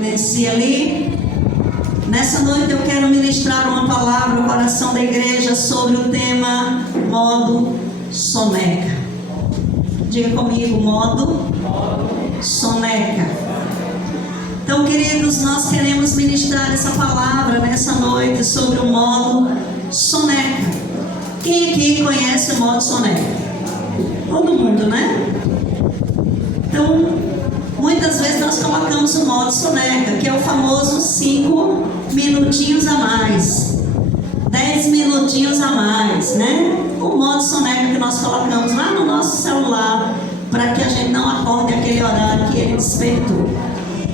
Desci ali. Nessa noite eu quero ministrar uma palavra ao coração da igreja sobre o tema modo soneca. Diga comigo, modo soneca. Então, queridos, nós queremos ministrar essa palavra nessa noite sobre o modo soneca. Quem aqui conhece o modo soneca? Todo mundo, né? Então, muitas vezes nós colocamos o modo soneca, que é o famoso 5 minutinhos a mais, 10 minutinhos a mais, né? O modo soneca que nós colocamos lá no nosso celular, para que a gente não acorde aquele horário que ele despertou.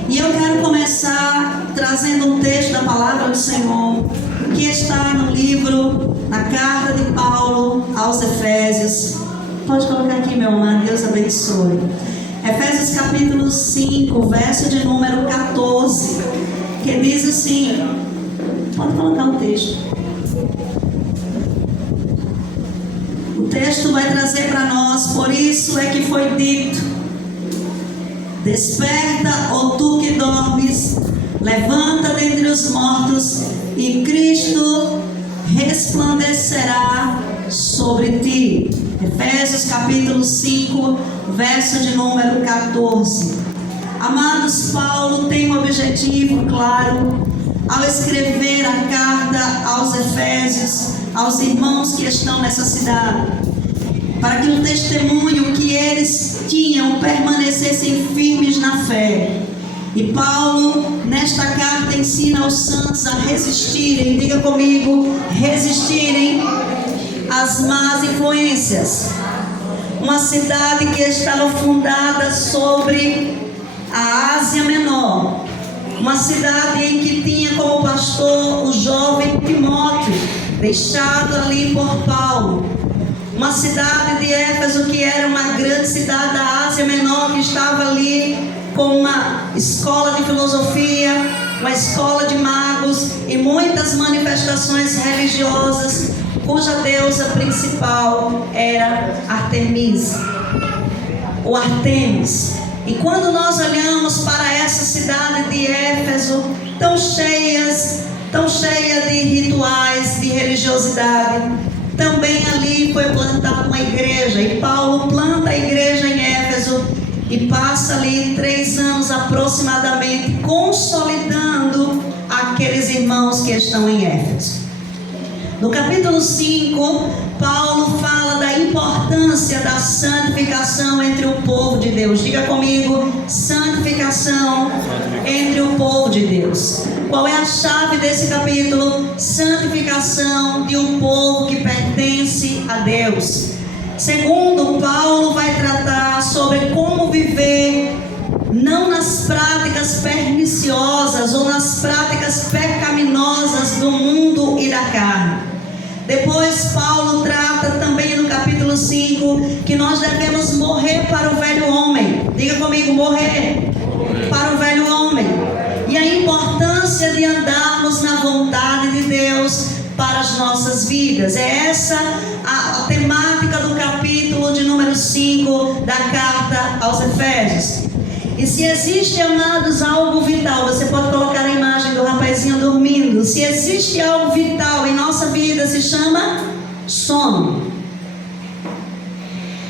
E eu quero começar trazendo um texto da palavra do Senhor, que está no livro, na carta de Paulo aos Efésios. Pode colocar aqui, meu amado, Deus abençoe. Efésios capítulo 5, verso de número 14, que diz assim, pode colocar o texto. O texto vai trazer para nós: por isso é que foi dito: desperta, ó tu que dormes, levanta dentre os mortos, e Cristo resplandecerá sobre ti. Efésios capítulo 5, verso de número 14. Amados, Paulo tem um objetivo claro ao escrever a carta aos Efésios, aos irmãos que estão nessa cidade, para que o testemunho que eles tinham permanecessem firmes na fé. E Paulo, nesta carta, ensina aos santos a resistirem, diga comigo, resistirem às más influências. Uma cidade que estava fundada sobre a Ásia Menor, uma cidade em que tinha como pastor o jovem Timóteo, deixado ali por Paulo. Uma cidade de Éfeso que era uma grande cidade da Ásia Menor, que estava ali com uma escola de filosofia, uma escola de magos e muitas manifestações religiosas, cuja deusa principal era Artemis, ou Artemis. E quando nós olhamos para essa cidade de Éfeso, tão cheia de rituais, de religiosidade, também ali foi plantada uma igreja, e Paulo planta a igreja em Éfeso e passa ali 3 anos aproximadamente consolidando aqueles irmãos que estão em Éfeso. No capítulo 5, Paulo fala da importância da santificação entre o povo de Deus. Diga comigo, santificação entre o povo de Deus. Qual é a chave desse capítulo? Santificação de um povo que pertence a Deus. Segundo, Paulo vai tratar sobre como viver não nas práticas perniciosas ou nas práticas pecaminosas do mundo e da carne. Depois Paulo trata também no capítulo 5 que nós devemos morrer para o velho homem. Diga comigo, morrer para o velho homem. E a importância de andarmos na vontade de Deus para as nossas vidas. É essa a temática do capítulo de número 5 da carta aos Efésios. E se existe, amados, algo vital, você pode colocar a imagem do rapazinho dormindo. Se existe algo vital em nossa vida, se chama sono.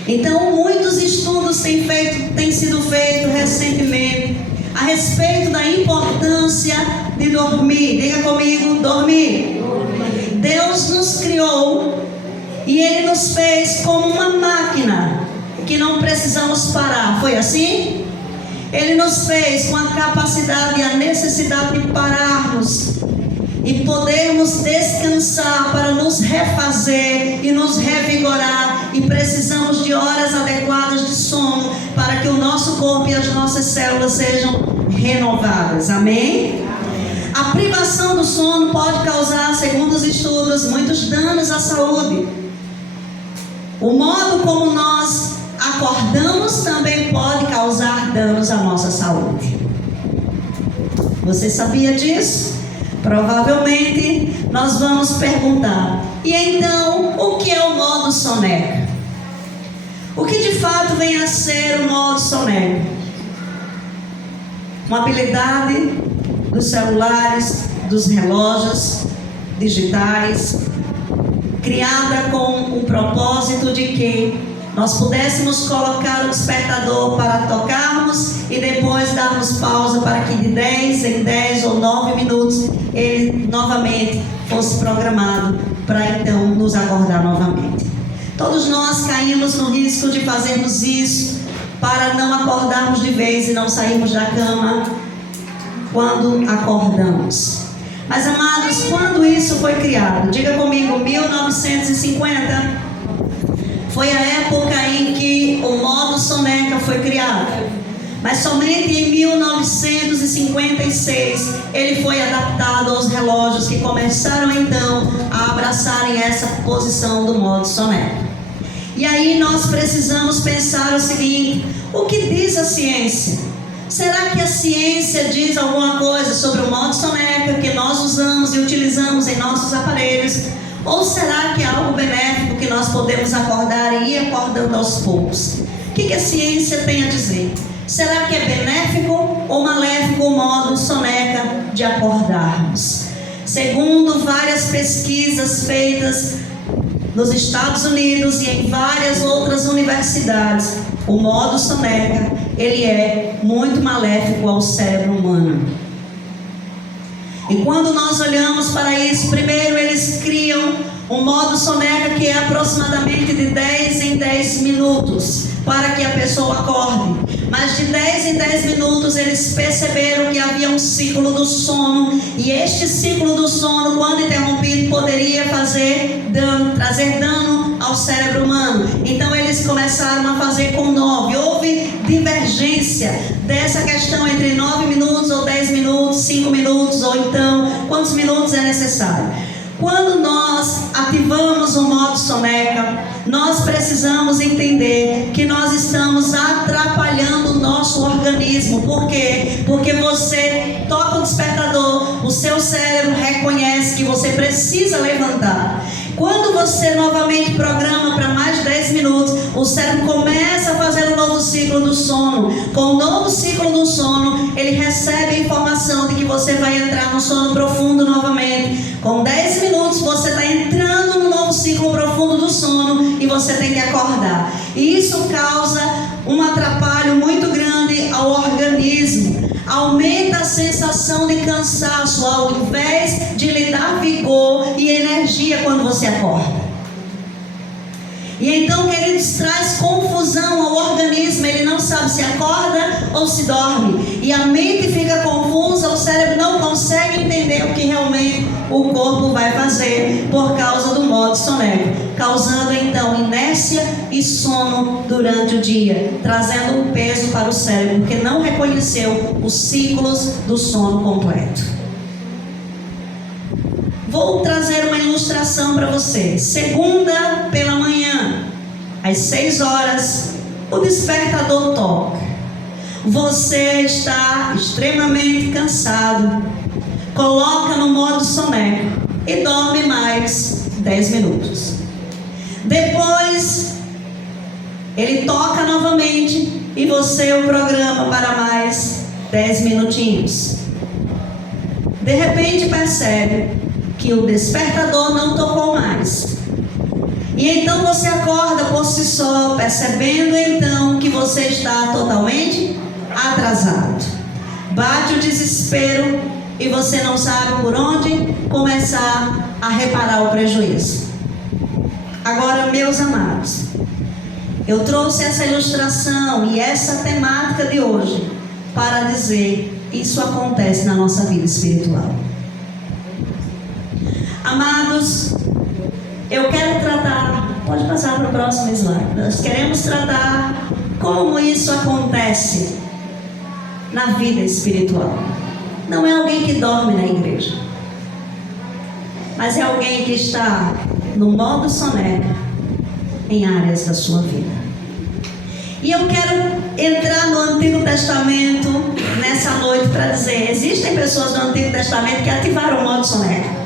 Então, muitos estudos têm sido feitos recentemente a respeito da importância de dormir. Diga comigo, dormir. Deus nos criou e Ele nos fez como uma máquina que não precisamos parar. Foi assim? Ele nos fez com a capacidade e a necessidade de pararmos e podermos descansar para nos refazer e nos revigorar. E precisamos de horas adequadas de sono para que o nosso corpo e as nossas células sejam renovadas. Amém? A privação do sono pode causar, segundo os estudos, muitos danos à saúde. O modo como nós acordamos também pode causar danos à nossa saúde. Você sabia disso? Provavelmente nós vamos perguntar: e então, o que é o modo soneca? O que de fato vem a ser o modo soneca? uma habilidade dos celulares, dos relógios digitais, criada com o propósito de que nós pudéssemos colocar o despertador para tocarmos e depois darmos pausa para que de 10 em 10 ou 9 minutos ele novamente fosse programado para então nos acordar novamente. Todos nós caímos no risco de fazermos isso para não acordarmos de vez e não sairmos da cama quando acordamos. Mas amados, quando isso foi criado? Diga comigo, 1950 foi a época em que o modo soneca foi criado. Mas somente em 1956 ele foi adaptado aos relógios que começaram então a abraçarem essa posição do modo soneca. E aí nós precisamos pensar o seguinte: o que diz a ciência? Será que a ciência diz alguma coisa sobre o modo soneca que nós usamos e utilizamos em nossos aparelhos? Ou será que é algo benéfico que nós podemos acordar e ir acordando aos poucos? O que a ciência tem a dizer? Será que é benéfico ou maléfico o modo soneca de acordarmos? Segundo várias pesquisas feitas nos Estados Unidos e em várias outras universidades, o modo soneca, ele é muito maléfico ao cérebro humano. E quando nós olhamos para isso, primeiro eles criam um modo soneca que é aproximadamente de 10 em 10 minutos para que a pessoa acorde. Mas de 10 em 10 minutos eles perceberam que havia um ciclo do sono, e este ciclo do sono, quando interrompido, poderia trazer dano ao cérebro humano. Então eles começaram a fazer com 9. Houve divergência dessa questão entre 9 minutos ou 10 minutos, 5 minutos, ou então quantos minutos é necessário. Quando nós ativamos o modo soneca, nós precisamos entender que nós estamos atrapalhando o nosso organismo. Por quê? Porque você toca o despertador, o seu cérebro reconhece que você precisa levantar. Quando você novamente programa para mais de 10 minutos, o cérebro começa a fazer um novo ciclo do sono. Com o novo ciclo do sono, ele recebe a informação de que você vai entrar no sono profundo novamente. Com 10 minutos, você está entrando no novo ciclo profundo do sono e você tem que acordar. E isso causa um atrapalho muito grande ao organismo. Aumenta a sensação de cansaço ao invés de lhe dar vigor e energia quando você acorda. E então, queridos, traz confusão ao organismo. Ele não sabe se acorda ou se dorme. E a mente fica confusa, o cérebro não consegue entender o que realmente o corpo vai fazer por causa do modo soneca, causando então inércia e sono durante o dia, trazendo um peso para o cérebro, porque não reconheceu os ciclos do sono completo. Vou trazer uma ilustração para você. Segunda pela manhã, às 6 horas, o despertador toca. Você está extremamente cansado, coloca no modo soneca e dorme mais 10 minutos. Depois, ele toca novamente e você o programa para mais 10 minutinhos. De repente percebe que o despertador não tocou mais. E então você acorda por si só, percebendo então que você está totalmente atrasado. Bate o desespero e você não sabe por onde começar a reparar o prejuízo. Agora, meus amados, eu trouxe essa ilustração e essa temática de hoje para dizer: isso acontece na nossa vida espiritual. Amados, eu quero tratar, pode passar para o próximo slide. Nós queremos tratar como isso acontece na vida espiritual. Não é alguém que dorme na igreja, mas é alguém que está no modo soneca em áreas da sua vida. E eu quero entrar no Antigo Testamento nessa noite para dizer: existem pessoas no Antigo Testamento que ativaram o modo soneca.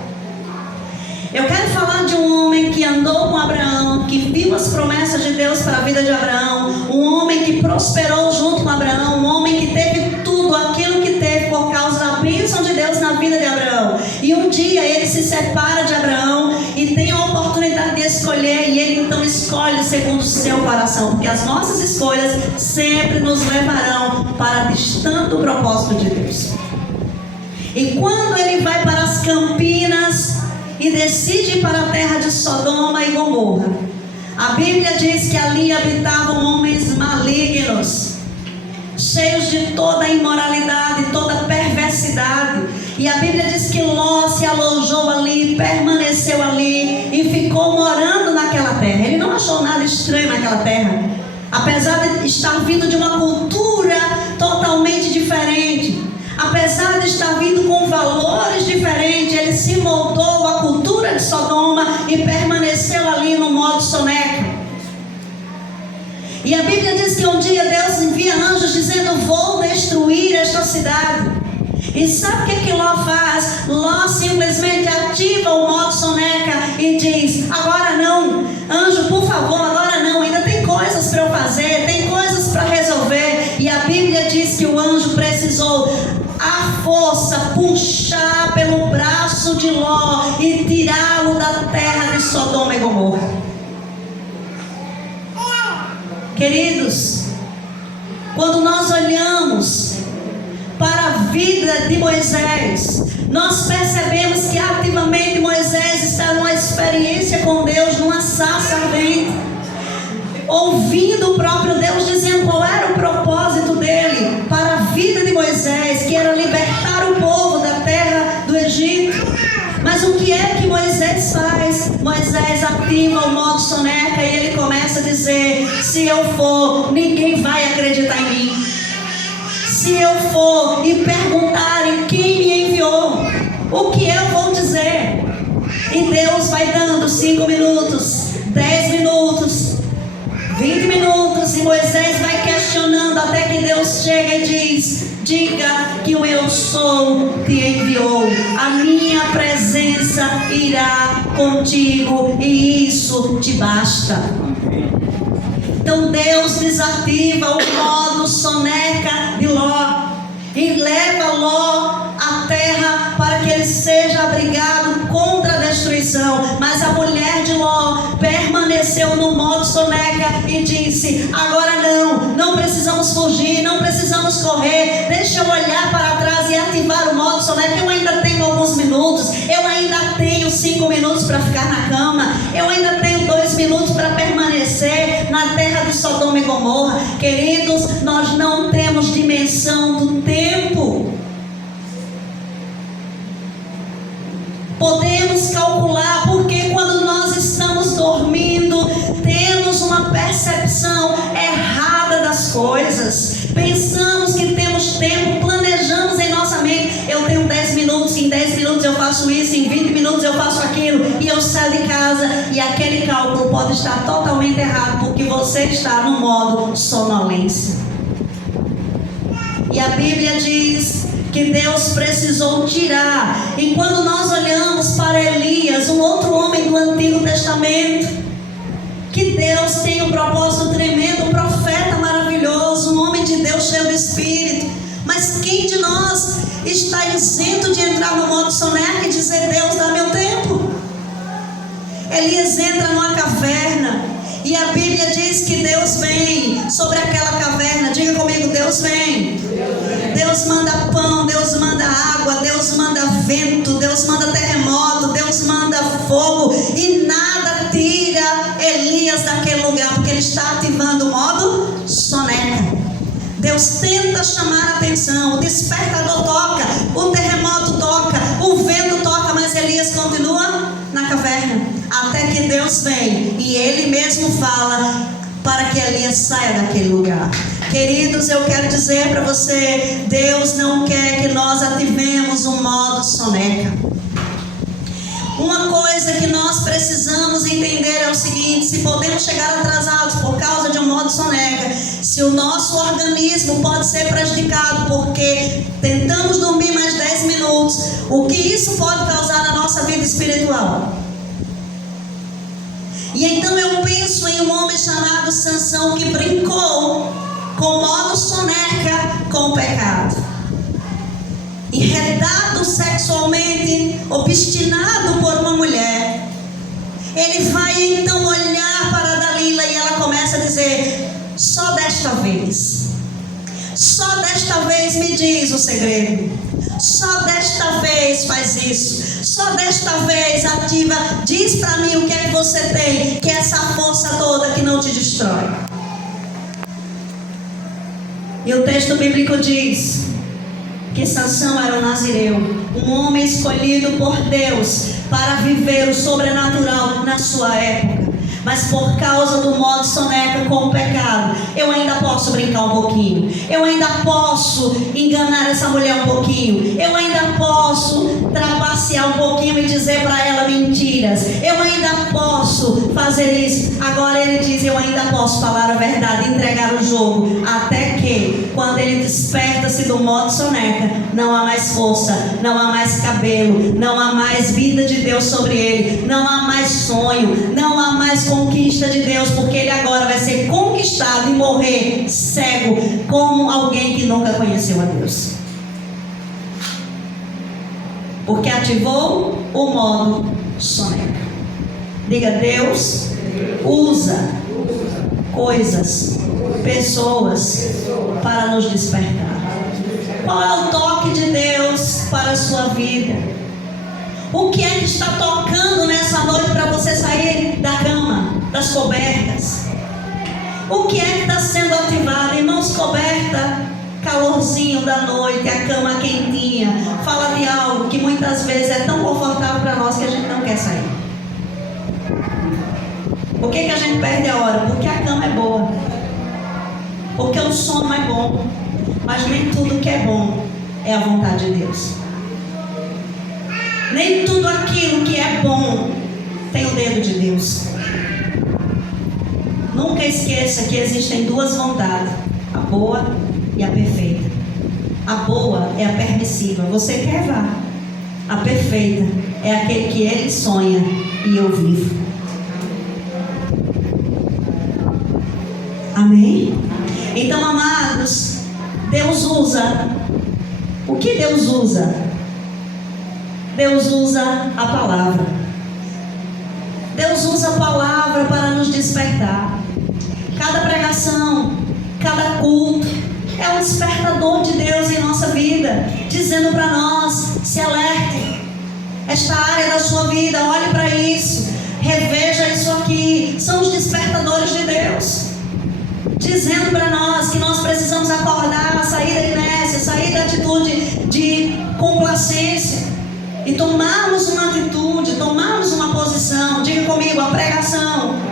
Eu quero falar de um homem que andou com Abraão, que viu as promessas de Deus para a vida de Abraão, um homem que prosperou junto com Abraão, um homem que teve tudo aquilo que bênção de Deus na vida de Abraão. E um dia ele se separa de Abraão e tem a oportunidade de escolher, e ele então escolhe segundo o seu coração, porque as nossas escolhas sempre nos levarão para distante do propósito de Deus. E quando ele vai para as campinas e decide ir para a terra de Sodoma e Gomorra, a Bíblia diz que ali habitavam homens malignos, cheios de toda imoralidade, toda perversidade. E a Bíblia diz que Ló se alojou ali, permaneceu ali e ficou morando naquela terra. Ele não achou nada estranho naquela terra, apesar de estar vindo de uma cultura totalmente diferente, apesar de estar vindo com valores diferentes. Ele se moldou à cultura de Sodoma e permaneceu ali no modo soneca. E a Bíblia diz que um dia Deus envia anjos dizendo: vou destruir esta cidade. E sabe o que Ló faz? Ló simplesmente ativa o modo soneca e diz: agora não, anjo, por favor, agora não, ainda tem coisas para eu fazer, tem coisas para resolver. E a Bíblia diz que o anjo precisou à força puxar pelo braço de Ló e tirá-lo da terra de Sodoma e Gomorra. Queridos, quando nós olhamos para a vida de Moisés, nós percebemos que ativamente Moisés está numa experiência com Deus, numa sarça ardente, ouvindo o próprio Deus dizendo qual era o propósito dele para a vida de Moisés, que era libertar o povo da terra do Egito. Mas o que é que Moisés faz? Moisés ativa o modo soneca e ele começa a dizer: se eu for, ninguém vai acreditar em mim. Se eu for e perguntarem quem me enviou, o que eu vou dizer? E Deus vai dando 5 minutos, 10 minutos, 20 minutos, e Moisés vai questionando até que Deus chega e diz: diga que o eu sou te enviou, a minha presença irá contigo e isso te basta. Então Deus desativa o modo soneca de Ló e leva Ló à terra para que ele seja abrigado contra a destruição. Mas a mulher de Ló permaneceu no modo soneca e disse: agora não precisamos fugir, não precisamos correr, deixa eu olhar para trás e ativar o modo soneca. Eu ainda tenho alguns minutos, eu ainda tenho 5 minutos para ficar na cama, eu ainda tenho 2 minutos para permanecer na terra de Sodoma e Gomorra. Queridos, nós não temos dimensão do tempo. Podemos calcular, porque quando nós estamos dormindo, temos uma percepção errada das coisas. Pensamos que temos tempo, planejamos em nossa mente: eu tenho 10 minutos, em 10 minutos eu faço isso, em 20 minutos eu faço aquilo, e eu saio de casa, e aquele cálculo pode estar totalmente errado, porque você está no modo sonolência. E a Bíblia diz que Deus precisou tirar. E quando nós olhamos para Elias, um outro homem do Antigo Testamento, que Deus tem um propósito tremendo, um profeta maravilhoso, um homem de Deus cheio de Espírito. Mas quem de nós está isento de entrar no modo soneca e dizer: Deus, dá meu tempo? Elias entra numa caverna e a Bíblia diz que Deus vem sobre aquela caverna. Diga comigo: Deus vem. Deus manda pão, Deus manda água, Deus manda vento, Deus manda terremoto, Deus manda fogo, e nada tira Elias daquele lugar, porque ele está ativando o modo soneca. Deus tenta chamar a atenção, o despertador toca, o terremoto toca, o vento toca, mas Elias continua na caverna, até que Deus vem e ele mesmo fala para que Elias saia daquele lugar. Queridos, eu quero dizer para você: Deus não quer que nós ativemos um modo soneca. Uma coisa que nós precisamos entender é o seguinte: se podemos chegar atrasados por causa de um modo soneca, se o nosso organismo pode ser prejudicado porque tentamos dormir mais 10 minutos, o que isso pode causar na nossa vida espiritual? E então eu penso em um homem chamado Sansão, que brincou com o modo soneca com o pecado. E enredado sexualmente, obstinado por uma mulher, ele vai então olhar para Dalila e ela começa a dizer: só desta vez me diz o segredo, só desta vez faz isso, só desta vez ativa, diz para mim o que é que você tem, que é essa força toda que não te destrói. E o texto bíblico diz que Sansão era um nazireu, um homem escolhido por Deus para viver o sobrenatural na sua época. Mas por causa do modo soneca com o pecado, eu ainda posso brincar um pouquinho, eu ainda posso enganar essa mulher um pouquinho, eu ainda posso trapacear um pouquinho e dizer para ela mentiras, eu ainda posso fazer isso. Agora ele diz: eu ainda posso falar a verdade, entregar o jogo, até que quando ele desperta-se do modo soneca, não há mais força, não há mais cabelo, não há mais vida de Deus sobre ele, não há mais sonho, não há mais conquista de Deus, porque ele agora vai ser conquistado e morrer cego, como alguém que nunca conheceu a Deus, porque ativou o modo soneca. Diga: Deus usa coisas, pessoas para nos despertar. Qual é o toque de Deus para a sua vida? O que é que está tocando nessa noite para você sair da cama, das cobertas? O que é que está sendo ativado? Irmãos, coberta, calorzinho da noite, a cama quentinha, fala de algo que muitas vezes é tão confortável para nós que a gente não quer sair. Por que a gente perde a hora? Porque a cama é boa, porque o sono é bom, mas nem tudo que é bom é a vontade de Deus. Nem tudo aquilo que é bom tem o dedo de Deus. Nunca esqueça que existem duas vontades: a boa e a perfeita. A boa é a permissiva, você quer vá. A perfeita é aquele que ele sonha e eu vivo. Amém? Então, amados, Deus usa. O que Deus usa? Deus usa a palavra. Deus usa a palavra para nos despertar. Cada pregação, cada culto é um despertador de Deus em nossa vida, dizendo para nós: se alerte, esta área da sua vida, olhe para isso, reveja isso aqui. São os despertadores de Deus, dizendo para nós que nós precisamos acordar, sair da inércia, sair da atitude de complacência e tomarmos uma atitude, tomarmos uma posição. Diga comigo: a pregação.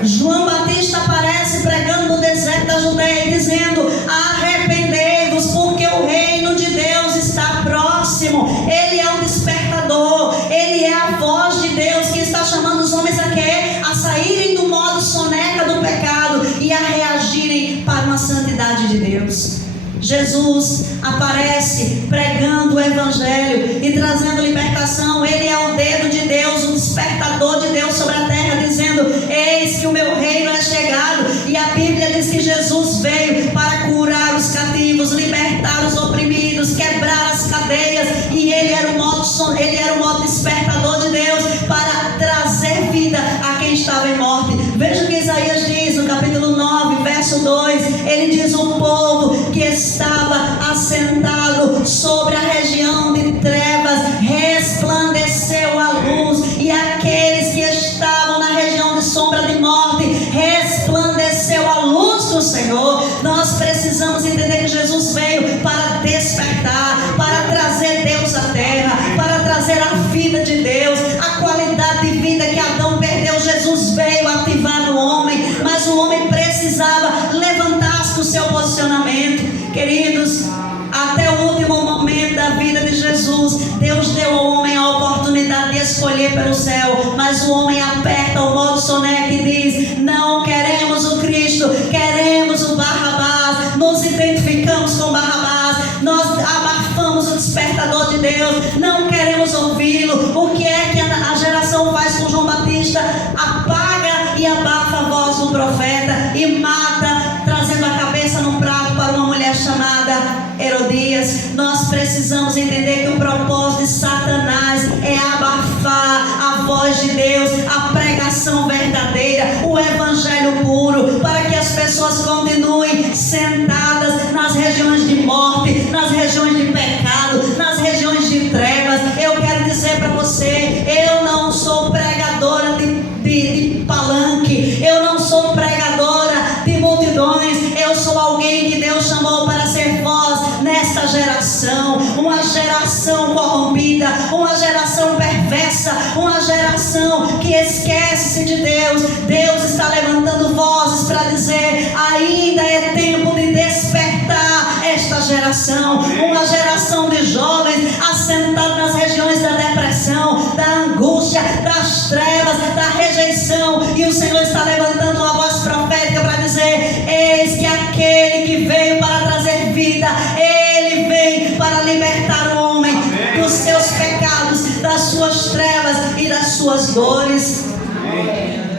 João Batista aparece pregando no deserto da Judeia, dizendo: arrependei-vos, porque o reino de Deus está próximo. Ele é um despertador, ele é a voz de Deus que está chamando os homens a quê? A saírem do modo soneca do pecado e a reagirem para uma santidade de Deus. Jesus aparece pregando o evangelho e trazendo libertação. Ele é o dedo de Deus, o despertador de Deus sobre a terra, dizendo: eis que o meu reino é chegado. E a Bíblia diz que Jesus veio para curar os cativos, libertar os oprimidos, quebrar as cadeias. E ele era o modo despertador de Deus para trazer vida a quem estava em morte. Veja o que Isaías diz no capítulo 9, verso 2. Ele diz: o povo que estava assentado sobre a região de trevas resplandeceu a luz, e aqueles que estavam na região de sombra de morte resplandeceu a luz do Senhor. Nós precisamos entender que Jesus veio para despertar, para trazer Deus à terra, para trazer a vida de Deus, a qualidade de vida que Adão perdeu. Jesus veio ativar no homem, mas o homem precisava levantar-se do seu posicionamento. Queridos, até o último momento da vida de Jesus, Deus deu ao homem a oportunidade de escolher pelo céu, mas o homem aperta o modo soneca e diz: não queremos o Cristo, queremos o Barrabás. Nos identificamos com Barrabás, nós abafamos o despertador de Deus, não queremos ouvi-lo. O que é que a geração faz com João Batista? Apaga e abafa a voz do profeta e mata, trazendo a cabeça num prato para uma mulher chamada Herodias. Nós precisamos entender que o propósito de Satanás é abafar a voz de Deus, a pregação verdadeira, o evangelho puro, para que as pessoas continuem sentadas nas regiões de morte, nas regiões de pecado, nas regiões de trevas. Eu quero dizer para você, eu não sou pregadora de palanque, eu não sou pregadora de multidões, eu sou alguém que Deus chamou para ser voz nesta geração, uma geração corrompida, uma geração perversa, uma geração que esquece-se de Deus. Deus está levantando vozes para dizer: ainda é tempo de despertar esta geração, uma geração de jovens assentados nas regiões da depressão, da angústia, das trevas, da rejeição, e o Senhor está levantando uma voz profética para dizer: eis que aquele que veio para trazer vida, ele vem para libertar o homem dos seus pecados, das suas trevas e das suas dores.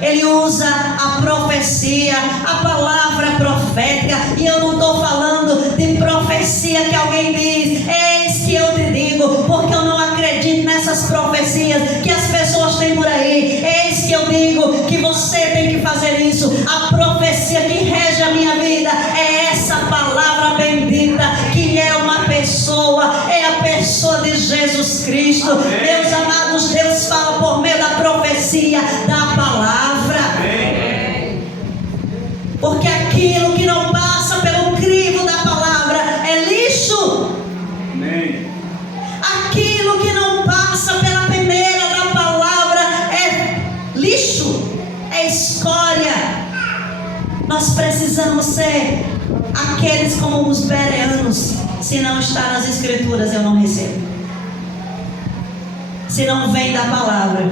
Ele usa a profecia, a palavra profética, e eu não estou falando de profecia que alguém diz: eis que eu te digo, porque eu não acredito nessas profecias que as pessoas têm por aí. Eis que eu digo que você tem que fazer isso. A profecia que rege a minha vida é essa palavra bendita, que é uma pessoa, é a pessoa de Jesus Cristo. Meus amados, Deus fala por meio da profecia, da palavra. Porque aquilo que não passa pelo crivo da palavra é lixo. Aquilo que não passa pela peneira da palavra é lixo, é escória. Nós precisamos ser aqueles como os bereanos. Se não está nas escrituras, eu não recebo. Se não vem da palavra,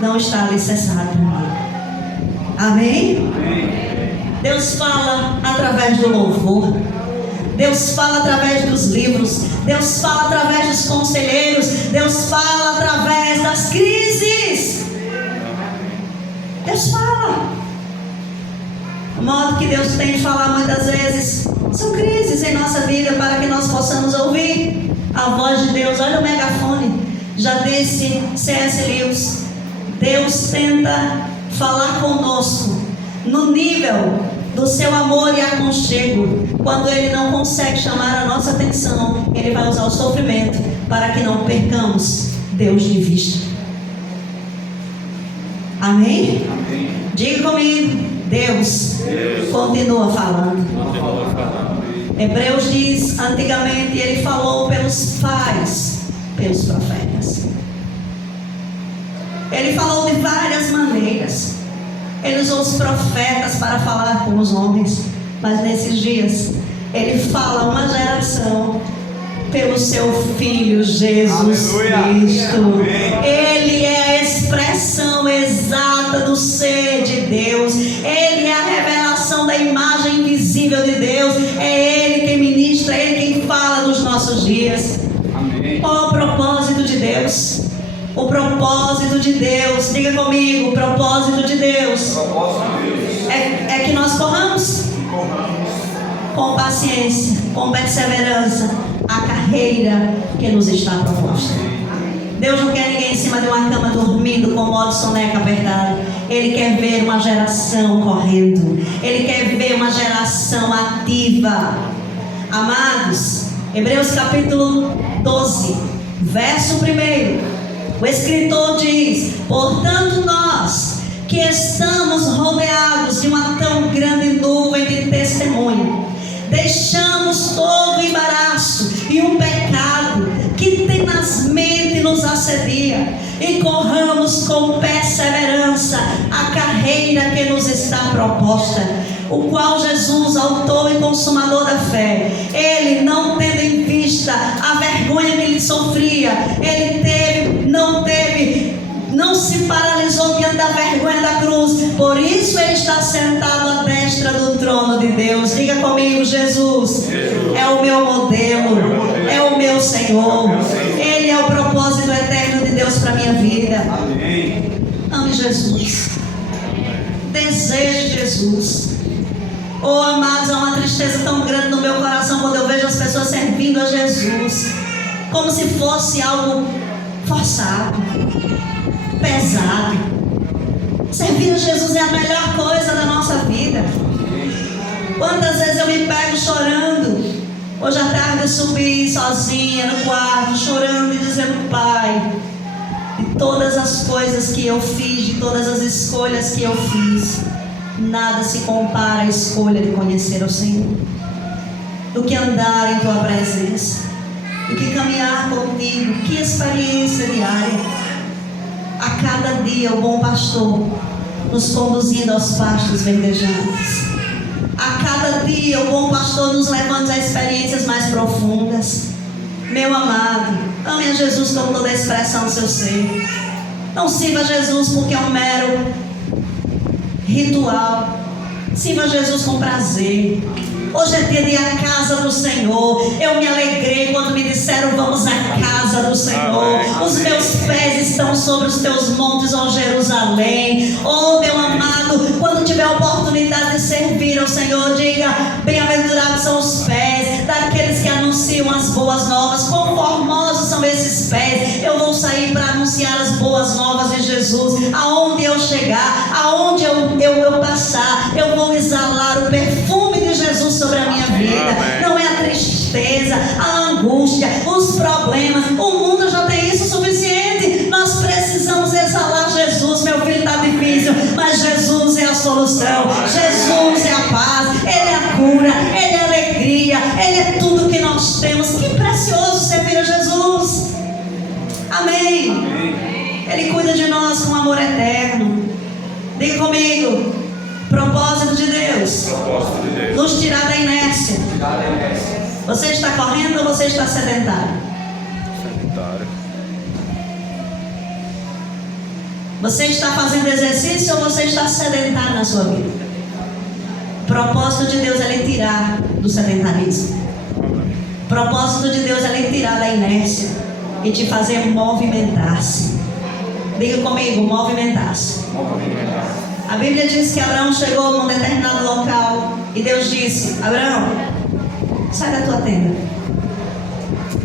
não está alicerçado. Amém? Deus fala através do louvor, Deus fala através dos livros, Deus fala através dos conselheiros, Deus fala através das crises. Deus fala. O modo que Deus tem de falar muitas vezes são crises em nossa vida, para que nós possamos ouvir a voz de Deus. Olha o megafone. Já disse C.S. Lewis: Deus tenta falar conosco no nível do seu amor e aconchego. Quando Ele não consegue chamar a nossa atenção, Ele vai usar o sofrimento para que não percamos Deus de vista. Amém? Amém. Diga comigo: Deus continua falando. Hebreus diz: antigamente Ele falou pelos pais, pelos profetas. Ele falou de várias maneiras. Ele usou os profetas para falar com os homens. Mas nesses dias, Ele fala a uma geração pelo seu Filho Jesus Cristo. Ele é a expressão exata do ser de Deus. Ele é a revelação da imagem invisível de Deus. É Ele quem ministra, é Ele quem fala nos nossos dias. Qual é o propósito de Deus? O propósito de Deus, diga comigo: o propósito de Deus é que nós corramos com paciência, com perseverança, a carreira que nos está proposta. Deus não quer ninguém em cima de uma cama dormindo com o modo soneca apertado. Ele quer ver uma geração correndo. Ele quer ver uma geração ativa. Amados, Hebreus capítulo 12, verso 1. O escritor diz: portanto nós, que estamos rodeados de uma tão grande nuvem de testemunho, deixamos todo o embaraço e o pecado que tenazmente nos assedia, e corramos com perseverança a carreira que nos está proposta, o qual Jesus, autor e consumador da fé, Ele, não tendo em vista a vergonha que Ele sofria, não se paralisou diante da vergonha da cruz. Por isso Ele está sentado à destra do trono de Deus. Diga comigo: Jesus é o meu modelo, é o meu Senhor. Ele é o propósito eterno de Deus para a minha vida. Ame Jesus, deseje Jesus, Oh, amados, há uma tristeza tão grande no meu coração quando eu vejo as pessoas servindo a Jesus como se fosse algo forçado, pesado. Servir a Jesus é a melhor coisa da nossa vida. Quantas vezes eu me pego chorando. Hoje à tarde eu subi sozinha no quarto, chorando e dizendo: Pai, de todas as coisas que eu fiz, de todas as escolhas que eu fiz, nada se compara à escolha de conhecer o Senhor, do que andar em Tua presença, do que caminhar contigo. Que experiência diária. A cada dia o bom pastor nos conduzindo aos pastos verdejantes. A cada dia o bom pastor nos levando a experiências mais profundas. Meu amado, ame a Jesus com toda a expressão do seu ser. Não sirva a Jesus porque é um mero ritual. Sirva a Jesus com prazer. Hoje é dia de ir à casa do Senhor. Eu me alegrei quando me disseram: vamos à casa do Senhor. Os meus pés estão sobre os teus montes, ó Jerusalém. Oh, meu amado, quando tiver a oportunidade de servir ao Senhor, diga: bem-aventurados são os pés daqueles que anunciam as boas novas. Quão formosos são esses pés. Eu vou sair para anunciar as boas novas de Jesus. Aonde eu chegar, aonde eu passar, eu vou exalar o perfume de Jesus sobre a minha vida. Não é a tristeza, a angústia, os problemas. O mundo já tem isso suficiente. Nós precisamos exalar Jesus. Meu filho, está difícil, mas Jesus é a solução. Jesus é a paz, Ele é a cura, Ele é a alegria, Ele é tudo que nós temos. Que precioso servir a Jesus. Amém. Ele cuida de nós com amor eterno. Diga comigo: propósito de Deus, nos tirar da inércia. Você está correndo ou você está sedentário? Você está fazendo exercício ou você está sedentário na sua vida? O propósito de Deus é lhe tirar do sedentarismo. O propósito de Deus é lhe tirar da inércia e te fazer movimentar-se. Diga comigo: movimentar-se. A Bíblia diz que Abraão chegou num determinado local e Deus disse: Abraão, sai da tua tenda,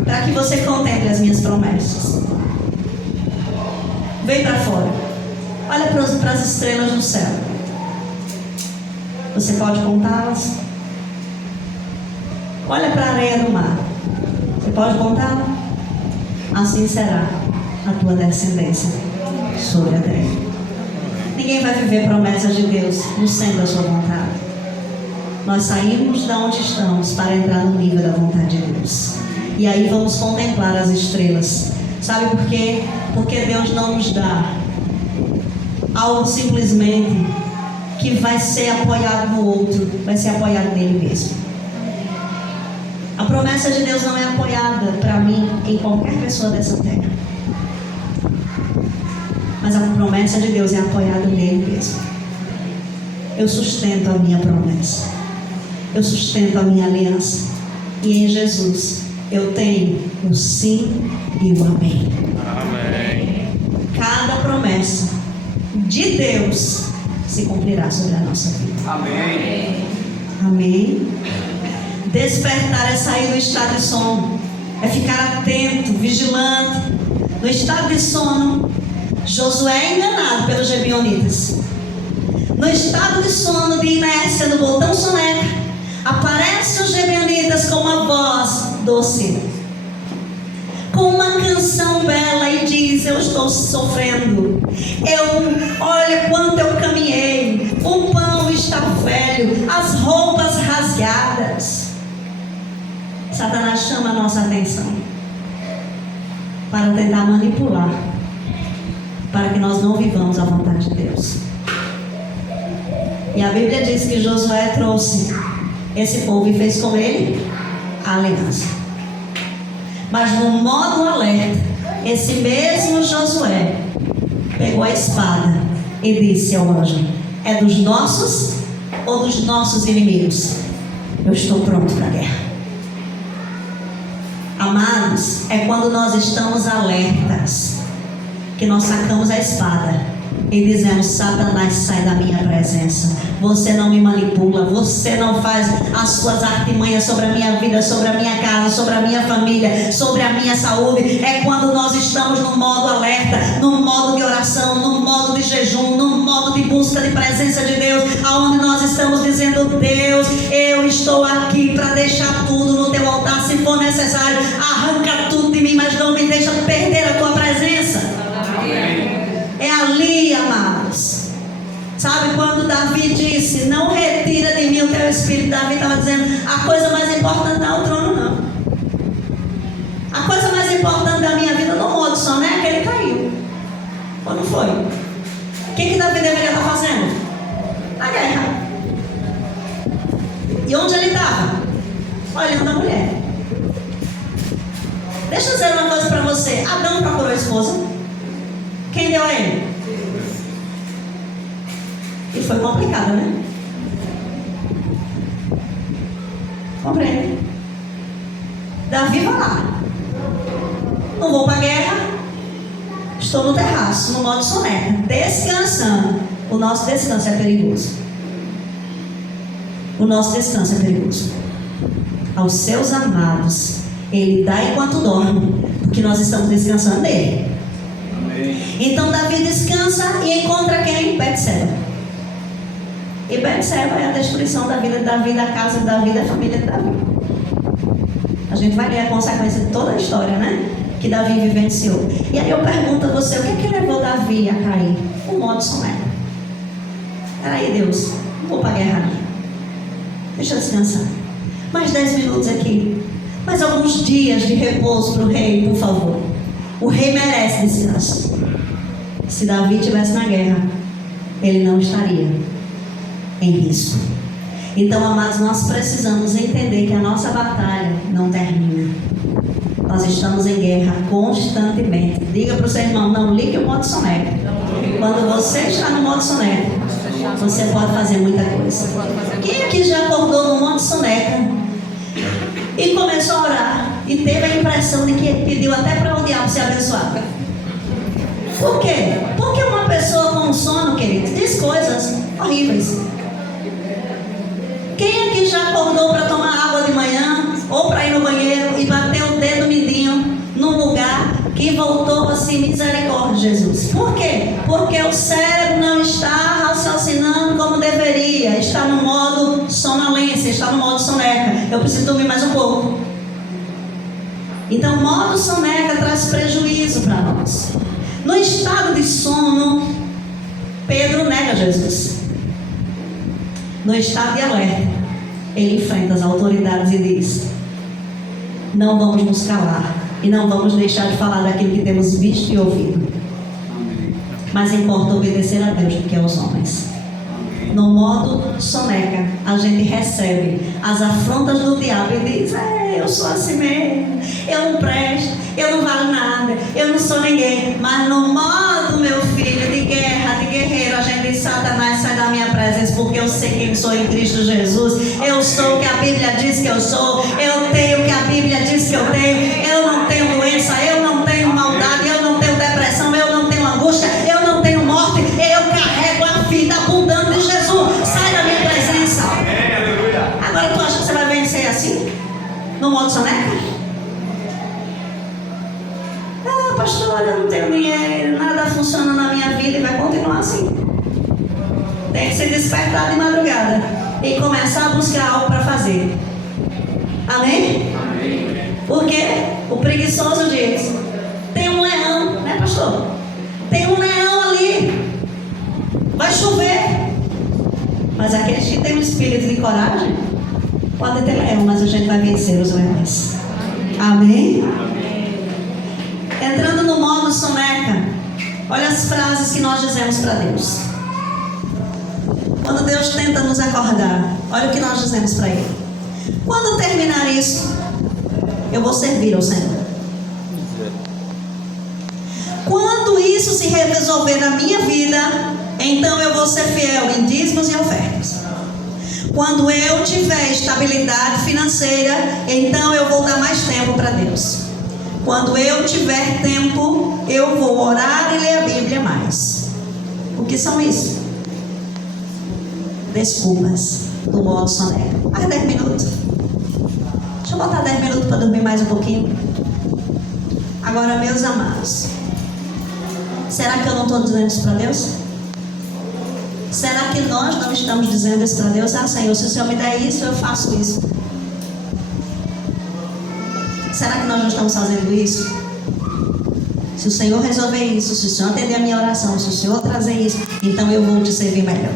para que você contemple as minhas promessas. Vem para fora, olha para as estrelas do céu. Você pode contá-las? Olha para a areia do mar. Você pode contá-la? Assim será a tua descendência sobre a terra. Ninguém vai viver promessas de Deus no centro da sua vontade. Nós saímos de onde estamos para entrar no nível da vontade de Deus. E aí vamos contemplar as estrelas. Sabe por quê? Porque Deus não nos dá algo simplesmente que vai ser apoiado no outro, vai ser apoiado nele mesmo. A promessa de Deus não é apoiada para mim em qualquer pessoa dessa terra, mas a promessa de Deus é apoiada nele mesmo. Eu sustento a minha promessa, eu sustento a minha aliança, e em Jesus eu tenho o sim e o amém. Amém. Cada promessa de Deus se cumprirá sobre a nossa vida. Amém. Amém. Despertar é sair do estado de sono, é ficar atento, vigilante. No estado de sono, Josué é enganado pelos gibeonitas. No estado de sono, de inércia, no botão soneca, aparecem os gibeonitas com uma voz doce, com uma canção bela, e diz: eu estou sofrendo, olha quanto eu caminhei, o pão está velho, as roupas rasgadas. Satanás chama a nossa atenção para tentar manipular, para que nós não vivamos a vontade de Deus. E a Bíblia diz que Josué trouxe esse povo e fez com ele a aliança. Mas no modo alerta, esse mesmo Josué pegou a espada e disse ao anjo: é dos nossos ou dos nossos inimigos? Eu estou pronto para a guerra. Amados, é quando nós estamos alertas que nós sacamos a espada e dizemos: Satanás, sai da minha presença. Você não me manipula, você não faz as suas artimanhas sobre a minha vida, sobre a minha casa, sobre a minha família, sobre a minha saúde. É quando nós estamos no modo alerta, no modo de oração, no modo de jejum, no modo de busca de presença de Deus, aonde nós estamos dizendo: Deus, eu estou aqui para deixar tudo no teu altar. Se for necessário, arranca tudo de mim, mas não me deixa perder a tua presença. É ali, amados. Sabe quando Davi disse: não retira de mim o teu espírito? Davi estava dizendo: a coisa mais importante não é o trono, não. A coisa mais importante da minha vida no modo só não é que ele caiu. Ou não foi? O que Davi deveria estar fazendo? A guerra. E onde ele estava? Olhando a mulher. Deixa eu dizer uma coisa para você. Adão procurou a esposa. Quem deu a ele? E foi complicado, né? Compreende? Davi vai lá. Não vou para a guerra. Estou no terraço, no modo soneca, descansando. O nosso descanso é perigoso. O nosso descanso é perigoso. Aos seus amados, Ele dá enquanto dorme, porque nós estamos descansando nele. Então Davi descansa e encontra quem? Betseba. E Betseba é a destruição da vida de Davi, da casa de Davi, da família de Davi. A gente vai ler a consequência de toda a história, né? Que Davi vivenciou. E aí eu pergunto a você: o que é que levou Davi a cair? O modo soneca. Peraí, Deus, não vou para a guerra não. Deixa eu descansar. Mais 10 minutos aqui. Mais alguns dias de repouso para o rei, por favor. O rei merece descanso. Se Davi estivesse na guerra, ele não estaria em risco. Então, amados, nós precisamos entender que a nossa batalha não termina. Nós estamos em guerra constantemente. Diga para o seu irmão: não ligue o modo soneca. Quando você está no modo soneca, você pode fazer muita coisa. Quem aqui já acordou no modo soneca e começou a orar e teve a impressão de que pediu até para o diabo se abençoar? Por quê? Porque uma pessoa com sono, querido, diz coisas horríveis. Quem aqui já acordou para tomar água de manhã ou para ir no banheiro e bateu o dedo mindinho num lugar que voltou assim: misericórdia, Jesus? Por quê? Porque o cérebro não está raciocinando como deveria, está no modo sonolência, está no modo soneca. Eu preciso dormir mais um pouco. Então o modo soneca traz prejuízo para nós. No estado de sono, Pedro nega Jesus. No estado de alerta, ele enfrenta as autoridades e diz: não vamos nos calar e não vamos deixar de falar daquilo que temos visto e ouvido. Mas importa obedecer a Deus do que aos homens. No modo soneca, a gente recebe as afrontas do diabo e diz: eu sou assim mesmo, eu não presto, eu não valho nada, eu não sou ninguém. Mas no modo, meu filho, de guerra, de guerreiro, a gente diz: Satanás, sai da minha presença, porque eu sei quem sou em Cristo Jesus. Eu sou o que a Bíblia diz que eu sou, eu tenho o que a Bíblia diz que eu tenho. Eu não tenho doença, eu não tenho maldade, eu não tenho depressão, eu não tenho angústia, eu não tenho morte, eu carrego a vida abundante de Jesus. Sai da minha presença. Agora tu acha que você vai vencer assim? No modo soneca? Pastor, eu não tenho dinheiro, nada funciona na minha vida e vai continuar assim. Tem que se despertar de madrugada e começar a buscar algo para fazer. Amém? Amém. Porque o preguiçoso diz: tem um leão, né, pastor? Tem um leão ali, vai chover. Mas aqueles que têm um espírito de coragem podem ter leão, mas a gente vai vencer os leões. Amém? Entrando no modo soneca, olha as frases que nós dizemos para Deus. Quando Deus tenta nos acordar, olha o que nós dizemos para Ele: quando terminar isso, eu vou servir ao Senhor. Quando isso se resolver na minha vida, então eu vou ser fiel em dízimos e ofertas. Quando eu tiver estabilidade financeira, então eu vou dar mais tempo para Deus. Quando eu tiver tempo, eu vou orar e ler a Bíblia mais. O que são isso? Desculpas do modo soneca. Mais 10 minutos. Deixa eu botar 10 minutos para dormir mais um pouquinho. Agora, meus amados, será que eu não estou dizendo isso para Deus? Será que nós não estamos dizendo isso para Deus? Ah, Senhor, se o Senhor me der isso, eu faço isso. Será que nós não estamos fazendo isso? Se o Senhor resolver isso, se o Senhor atender a minha oração, se o Senhor trazer isso, então eu vou te servir melhor.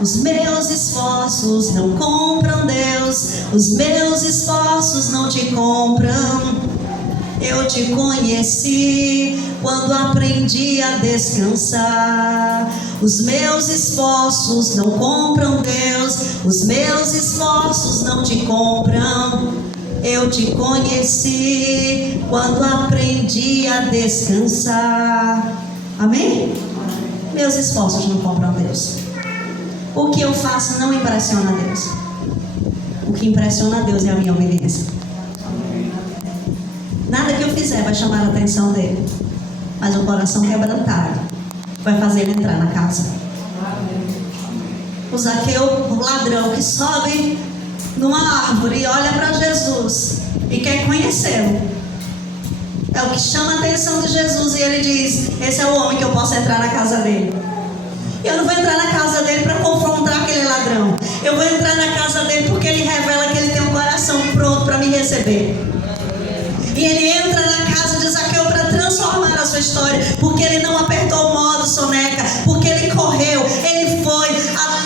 Os meus esforços não compram Deus, os meus esforços não te compram. Eu te conheci quando aprendi a descansar. Os meus esforços não compram Deus, os meus esforços não te compram. Eu te conheci quando aprendi a descansar. Amém? Meus esforços não compram Deus. O que eu faço não impressiona a Deus. O que impressiona a Deus é a minha obediência. Nada que eu fizer vai chamar a atenção dele, mas o coração quebrantado vai fazer ele entrar na casa. O Zaqueu, o ladrão que sobe numa árvore e olha para Jesus e quer conhecê-lo, é o que chama a atenção de Jesus. E ele diz: esse é o homem que eu posso entrar na casa dele. Eu não vou entrar na casa dele para confrontar aquele ladrão. Eu vou entrar na casa dele porque ele revela que ele tem um coração pronto para me receber. E ele entra na casa de Zaqueu para transformar a sua história, porque ele não apertou o modo soneca, porque ele correu, ele foi.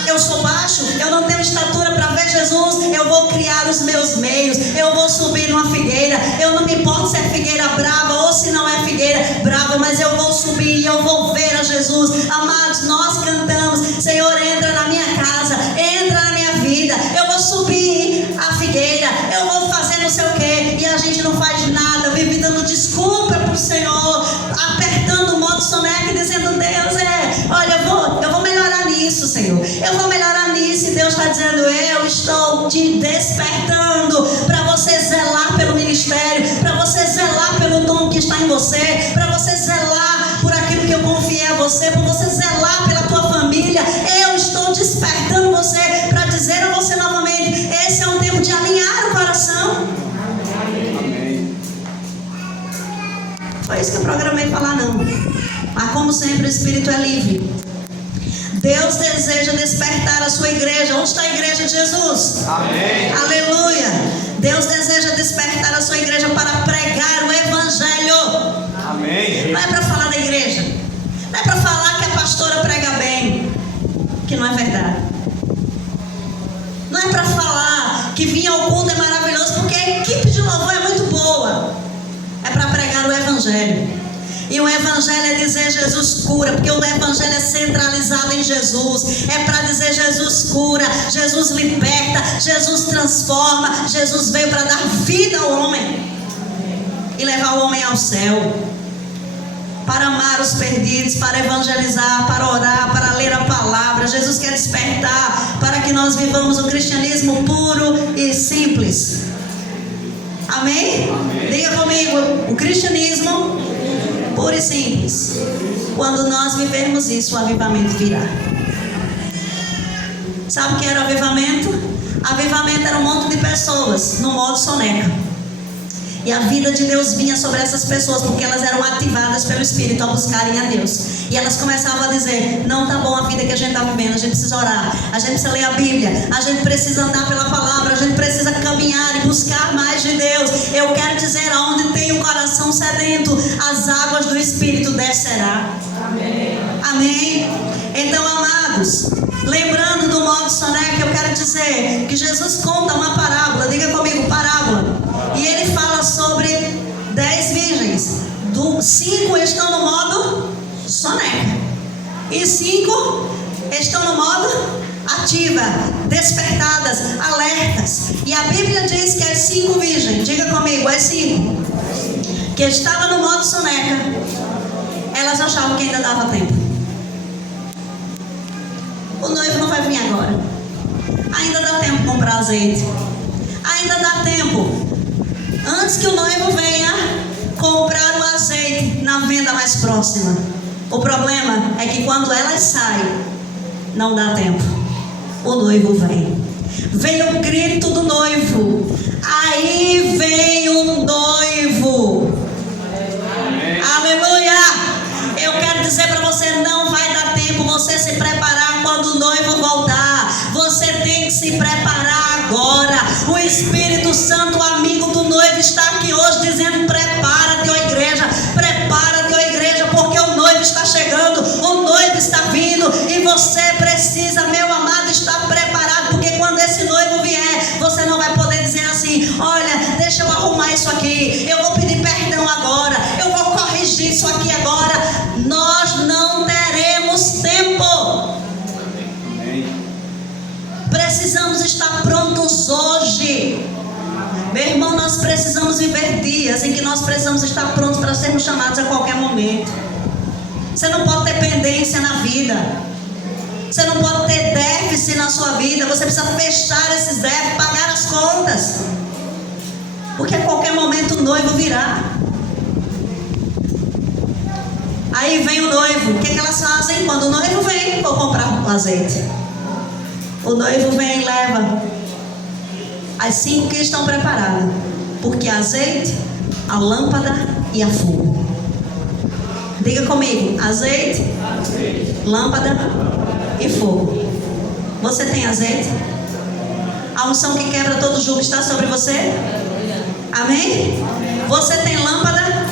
Eu sou baixo, eu não tenho estatura para ver Jesus, eu vou criar os meus meios, eu vou subir numa figueira. Eu não me importo se é figueira brava ou se não é figueira brava, mas eu vou subir e eu vou ver a Jesus. Amados, nós cantamos: Senhor, entra na minha casa, entra na minha vida. Eu vou subir a figueira, eu vou fazer não sei o que, e a gente não faz nada, vive dando desculpa para o Senhor, apertando o modo soneca e dizendo: Deus, olha, eu vou melhorar nisso, Senhor, eu vou melhorar nisso. E Deus está dizendo: eu estou te despertando para você zelar pelo ministério, para você zelar pelo dom que está em você, para você zelar por aquilo que eu confiei a você, para você zelar pela tua família. Eu estou despertando você para dizer a você novamente: esse é um tempo de alinhar o coração. Foi isso que eu programei falar, não. Mas como sempre, o Espírito é livre. Deus deseja despertar a sua igreja. Onde está a igreja de Jesus? Amém. Aleluia. Deus deseja despertar a sua igreja para pregar o Evangelho. Amém. Não é para falar da igreja, não é para falar que a pastora prega bem, que não é verdade. Não é para falar que vir ao culto é maravilhoso, porque a equipe de louvor é muito boa. É para pregar o Evangelho. E o Evangelho é dizer: Jesus cura, porque o Evangelho é centralizado em Jesus. É para dizer: Jesus cura, Jesus liberta, Jesus transforma. Jesus veio para dar vida ao homem e levar o homem ao céu, para amar os perdidos, para evangelizar, para orar, para ler a palavra. Jesus quer despertar para que nós vivamos o cristianismo puro e simples. Amém? Amém. Diga comigo: o cristianismo puro e simples. Quando nós vivermos isso, o avivamento virá. Sabe o que era o avivamento? Avivamento era um monte de pessoas no modo soneca, e a vida de Deus vinha sobre essas pessoas, porque elas eram ativadas pelo Espírito a buscarem a Deus. E elas começavam a dizer: não está bom a vida que a gente está vivendo, a gente precisa orar, a gente precisa ler a Bíblia, a gente precisa andar pela palavra, a gente precisa caminhar e buscar mais de Deus. Eu quero dizer: aonde tem um coração sedento, as águas do Espírito descerá. Amém. Amém. Então, amados, lembrando do modo soneca, eu quero dizer que Jesus conta uma parábola. Diga comigo: parábola. E ele fala sobre 10 virgens. 5 estão no modo soneca e 5 estão no modo ativa, despertadas, alertas. E a Bíblia diz que as 5 virgens, diga comigo, as 5 que estavam no modo soneca, elas achavam que ainda dava tempo. O noivo não vai vir agora, ainda dá tempo de comprar azeite, ainda dá tempo, antes que o noivo venha, comprar o azeite na venda ainda mais próxima. O problema é que quando elas saem, não dá tempo. O noivo vem. Vem o grito do noivo. Aí vem o noivo. Aleluia! Eu quero dizer para você, não vai dar tempo você se preparar quando o noivo voltar. Você tem que se preparar agora. O Espírito Santo, amigo do noivo, está aqui hoje dizendo: prepara-te, ó igreja, prepara-te, ó igreja, porque o noivo está chegando, o noivo está vindo, e você precisa, meu amado, estar preparado, porque quando esse noivo vier, você não vai poder dizer assim: olha, deixa eu arrumar isso aqui, eu vou pedir perdão agora, eu vou corrigir isso aqui agora. Nós não teremos tempo. Precisamos estar prontos hoje. Meu irmão, nós precisamos viver dias em que nós precisamos estar prontos para sermos chamados a qualquer momento. Você não pode ter pendência na vida. Você não pode ter déficit na sua vida. Você precisa fechar esses déficits, pagar as contas, porque a qualquer momento o noivo virá. Aí vem o noivo. O que elas fazem? Quando o noivo vem, vou comprar o azeite. O noivo vem e leva as 5 que estão preparadas, porque azeite, a lâmpada e a fogo. Diga comigo: azeite, lâmpada e fogo. Você tem azeite? A unção que quebra todo jugo está sobre você? Amém? Você tem lâmpada?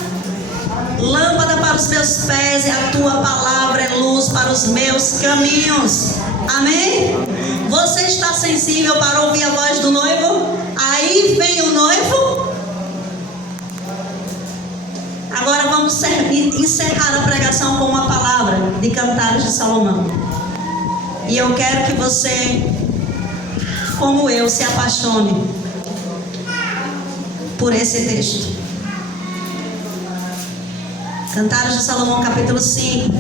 Lâmpada para os meus pés e a tua palavra é luz para os meus caminhos. Amém? Você está sensível para ouvir a voz do noivo? Aí vem o noivo. Agora vamos encerrar a pregação com uma palavra de Cantares de Salomão. E eu quero que você, como eu, se apaixone por esse texto. Cantares de Salomão, capítulo 5.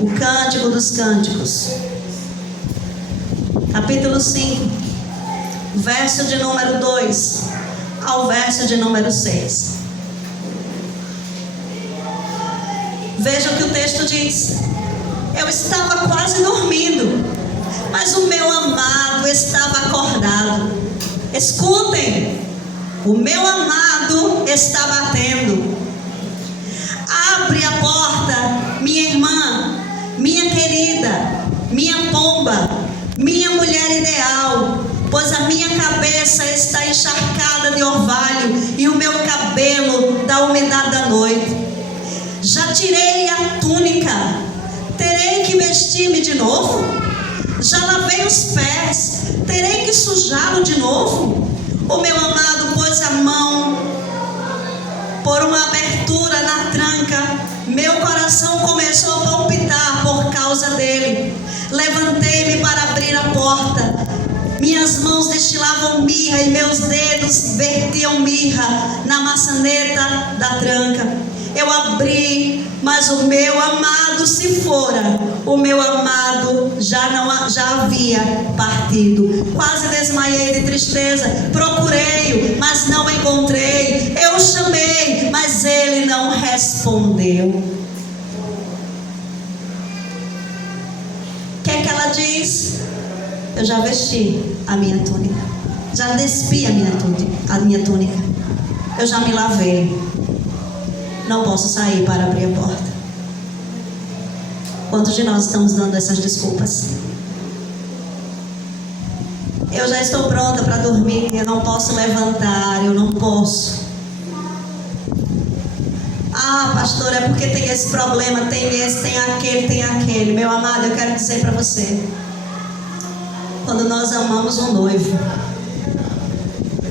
O Cântico dos Cânticos. Capítulo 5, verso de número 2 ao verso de número 6. Veja o que o texto diz: eu estava quase dormindo, mas o meu amado estava acordado. Escutem, o meu amado está batendo. Abre a porta, minha irmã, minha querida, minha pomba, minha mulher ideal, pois a minha cabeça está encharcada de orvalho e o meu cabelo da umidade da noite. Já tirei a túnica, terei que vestir-me de novo? Já lavei os pés, terei que sujá-lo de novo? O meu amado pôs a mão por uma abertura na tranca, meu coração começou a palpitar por causa dele. Levantei-me para abrir a porta, minhas mãos destilavam mirra e meus dedos vertiam mirra na maçaneta da tranca. Eu abri, mas o meu amado se fora. O meu amado já havia partido. Quase desmaiei de tristeza. Procurei-o, mas não encontrei. Eu chamei, mas ele não respondeu. O que é que ela diz? Eu já vesti a minha túnica, já despi a minha túnica, eu já me lavei. Não posso sair para abrir a porta. Quantos de nós estamos dando essas desculpas? Eu já estou pronta para dormir, eu não posso levantar, eu não posso. Ah, pastor, é porque tem esse problema, tem esse, tem aquele. Meu amado, eu quero dizer para você, quando nós amamos um noivo,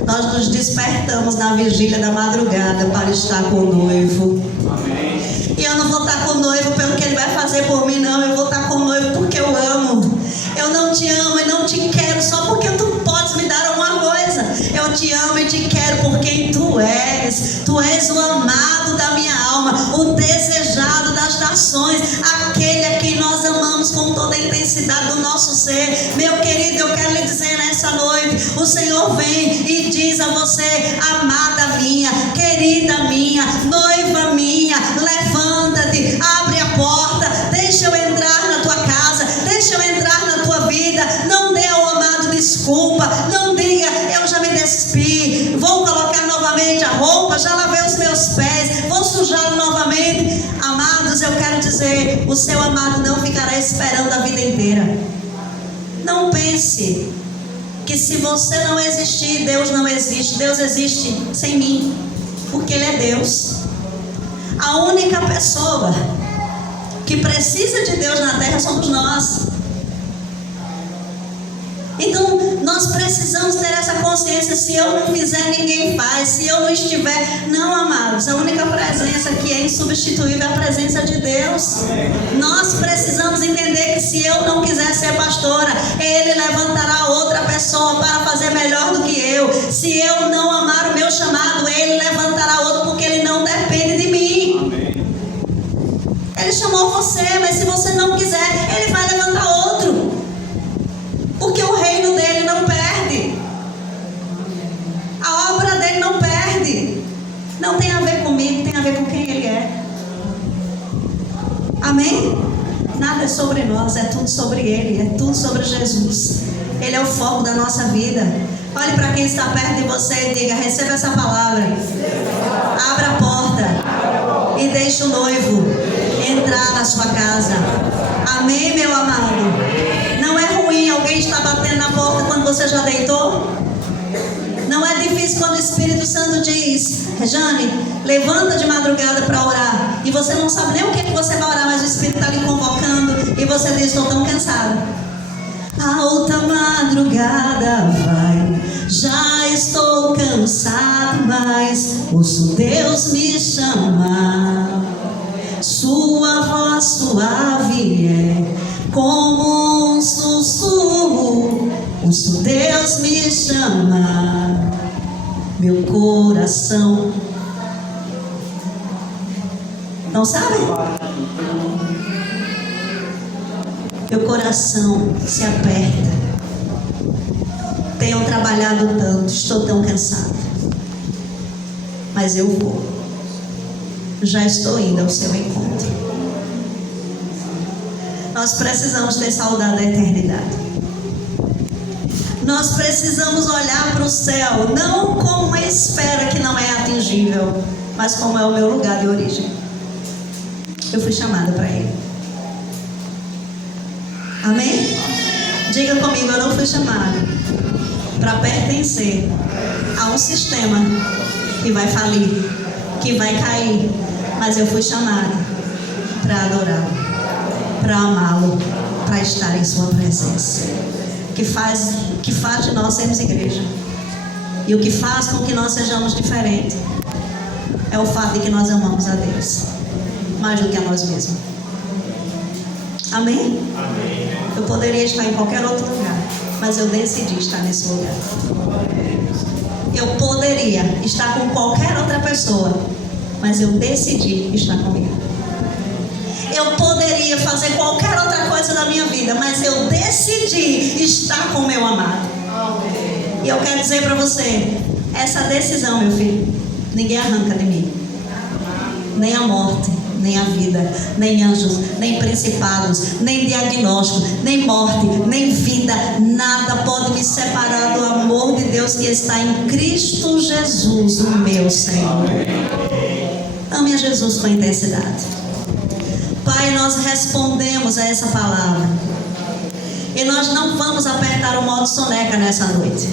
nós nos despertamos na vigília da madrugada para estar com o noivo. Amém. E eu não vou estar com o noivo pelo que ele vai fazer por mim, não. Eu vou estar com o noivo porque eu amo. Eu não te amo e não te quero só porque tu podes me dar alguma coisa. Eu te amo e te quero por quem tu és. Tu és o amado da minha alma, o desejado das nações, aquele a quem nós amamos com toda a intensidade do nosso ser. Meu querido, eu quero lhe dizer nessa noite, o Senhor vem e diz a você: amada minha, querida minha, noiva minha, roupa, já lavei os meus pés, vou sujá-lo novamente. Amados, eu quero dizer, o seu amado não ficará esperando a vida inteira. Não pense que se você não existir, Deus não existe. Deus existe sem mim, porque Ele é Deus. A única pessoa que precisa de Deus na terra somos nós. Então nós precisamos ter essa consciência. Se eu não fizer, ninguém faz. Se eu não estiver, não, amados, a única presença que é insubstituível é a presença de Deus. Nós precisamos entender que se eu não quiser ser pastora, Ele levantará outra pessoa para fazer melhor do que eu. Se eu não amar o meu chamado, Ele levantará outro, porque Ele não depende de mim. Ele chamou você, mas se você não quiser, Ele vai levantar outro, porque o reino dele não perde, a obra dele não perde. Não tem a ver comigo, tem a ver com quem Ele é. Amém? Nada é sobre nós, é tudo sobre Ele, é tudo sobre Jesus. Ele é o foco da nossa vida. Olhe para quem está perto de você e diga: receba essa palavra. Abra a porta e deixe o noivo entrar na sua casa. Amém, meu amado? Não é ruim alguém estar batendo na porta quando você já deitou? Não é difícil quando o Espírito Santo diz: Rejane, levanta de madrugada para orar, e você não sabe nem o que você vai orar, mas o Espírito está lhe convocando, e você diz: estou tão cansado. Alta madrugada vai, já estou cansado, mas ouço Deus me chamar. Sua voz suave é como um sussurro, ouço Deus me chamar. Meu coração, não sabe? Meu coração se aperta. Tenho trabalhado tanto, estou tão cansado, mas eu vou. Já estou indo ao seu encontro. Nós precisamos ter saudade da eternidade. Nós precisamos olhar para o céu, não como uma esfera que não é atingível, mas como é o meu lugar de origem. Eu fui chamada para Ele. Amém? Diga comigo: eu não fui chamada para pertencer a um sistema que vai falir, que vai cair, mas eu fui chamada para adorá-lo, para amá-lo, para estar em sua presença. Que faz de nós sermos igreja. E o que faz com que nós sejamos diferentes é o fato de que nós amamos a Deus mais do que a nós mesmos. Amém? Amém. Eu poderia estar em qualquer outro lugar, mas eu decidi estar nesse lugar. Eu poderia estar com qualquer outra pessoa, mas eu decidi estar comigo. Eu poderia fazer qualquer outra coisa da minha vida, mas eu decidi estar com o meu amado. E eu quero dizer para você, essa decisão, meu filho, ninguém arranca de mim. Nem a morte, nem a vida, nem anjos, nem principados, nem diagnóstico, nem morte, nem vida. Nada pode me separar do amor de Deus que está em Cristo Jesus, o meu Senhor. Ame a Jesus com intensidade. Pai, nós respondemos a essa palavra. E nós não vamos apertar o modo soneca nessa noite.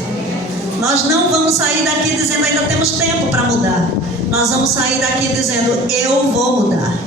Nós não vamos sair daqui dizendo ainda temos tempo para mudar. Nós vamos sair daqui dizendo: eu vou mudar.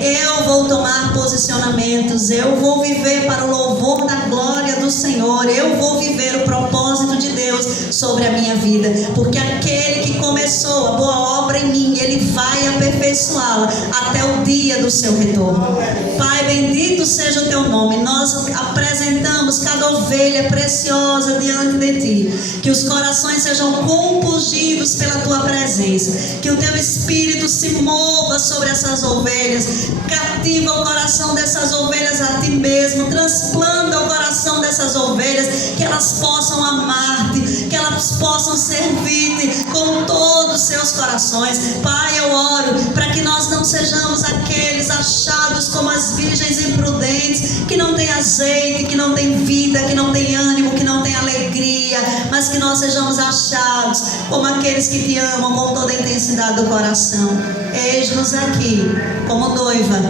Eu vou tomar posicionamentos. Eu vou viver para o louvor da glória do Senhor. Eu vou viver o propósito de Deus sobre a minha vida. Porque aquele que começou a boa obra em mim, Ele vai aperfeiçoá-la até o dia do seu retorno. Pai, bendito seja o teu nome. Nós apresentamos cada ovelha preciosa diante de Ti. Que os corações sejam compungidos pela Tua presença. Que o Teu Espírito se mova sobre essas ovelhas. Cativa o coração dessas ovelhas a Ti mesmo. Transplanta o coração dessas ovelhas. Que elas possam amar-te. Que elas possam servir-te com todos os seus corações. Pai, eu oro para que nós não sejamos aqueles achados como as virgens imprudentes, que não tem azeite, que não tem vida, que não tem ânimo, que não tem alegria, mas mas que nós sejamos achados como aqueles que te amam com toda a intensidade do coração. Eis-nos aqui, como noiva.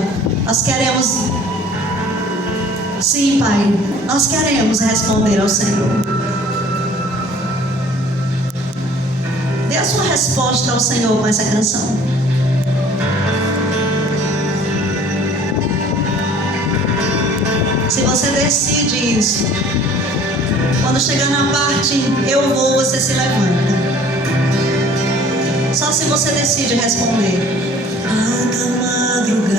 Nós queremos, sim, Pai, nós queremos responder ao Senhor. Dê a sua resposta ao Senhor com essa canção. Se você decide isso, quando chegar na parte eu vou, você se levanta. Só se você decide responder. Alta madrugada.